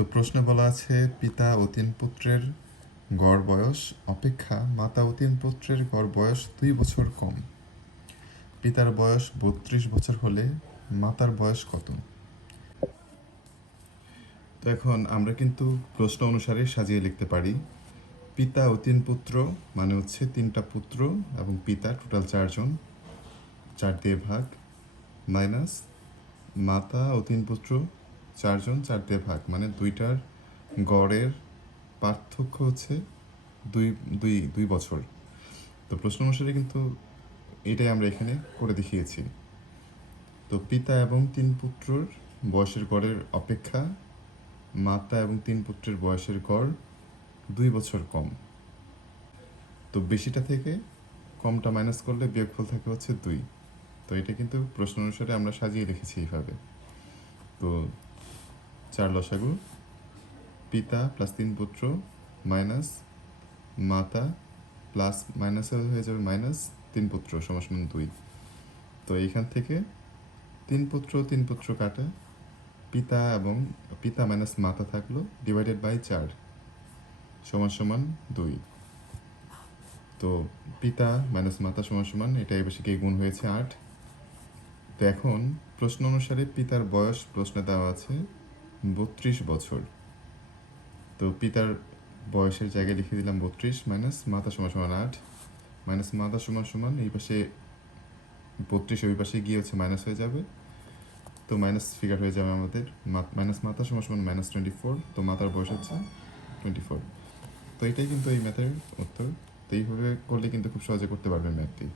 তো প্রশ্নে বলা আছে পিতা ও তিন পুত্রের গড় বয়স অপেক্ষা মাতা ও তিন পুত্রের গড় বয়স 2 বছর কম। পিতার বয়স 32 বছর হলে মাতার বয়স কত? তো এখন আমরা কিন্তু প্রশ্ন অনুসারে সাজিয়ে লিখতে পারি। পিতা ও তিন পুত্র মানে হচ্ছে তিনটা পুত্র এবং পিতা টোটাল 4 জন, 4 দিয়ে ভাগ, মাইনাস মাতা ও তিন পুত্র 4 জন, 4 দিয়ে ভাগ, মানে দুইটার গড়ের পার্থক্য হচ্ছে দুই দুই 2 বছর। তো প্রশ্ন অনুসারে কিন্তু এটাই আমরা এখানে করে দেখিয়েছি। তো পিতা এবং তিন পুত্রর বয়সের গড়ের অপেক্ষা মাতা এবং তিন পুত্রের বয়সের গড় 2 বছর কম। তো বেশিটা থেকে কমটা মাইনাস করলে বিয়োগফল থাকে হচ্ছে 2। তো এটা কিন্তু প্রশ্ন অনুসারে আমরা সাজিয়ে রেখেছি এইভাবে। তো 4 লসাগু পিতা প্লাস তিন পুত্র মাইনাস মাতা প্লাস মাইনাসে হয়ে যাবে মাইনাস তিন পুত্র সমান সমান 2। তো এইখান থেকে তিন পুত্র কাটা, পিতা মাইনাস মাতা থাকলো ডিভাইডেড বাই 4 সমান সমান 2। তো পিতা মাইনাস মাতা সমান সমান এটা এবার গিয়ে গুণ হয়েছে 8। তো এখন প্রশ্ন অনুসারে পিতার বয়স প্রশ্নে দেওয়া আছে 32 বছর। তো পিতার বয়সের জায়গায় লিখে দিলাম 32 মাইনাস মাতা সমান সমান 8 মাইনাস মাতা সমান সমান এই পাশে 32 ওই পাশে গিয়ে হচ্ছে মাইনাস হয়ে যাবে। তো মাইনাস ফিগার হয়ে যাবে আমাদের মাইনাস মাতা সমান সমান -24। তো মাতার বয়স হচ্ছে 24। তো এটাই কিন্তু এই ম্যাথের উত্তর। তো এইভাবে করলে কিন্তু খুব সহজে করতে পারবেন ম্যাথটি।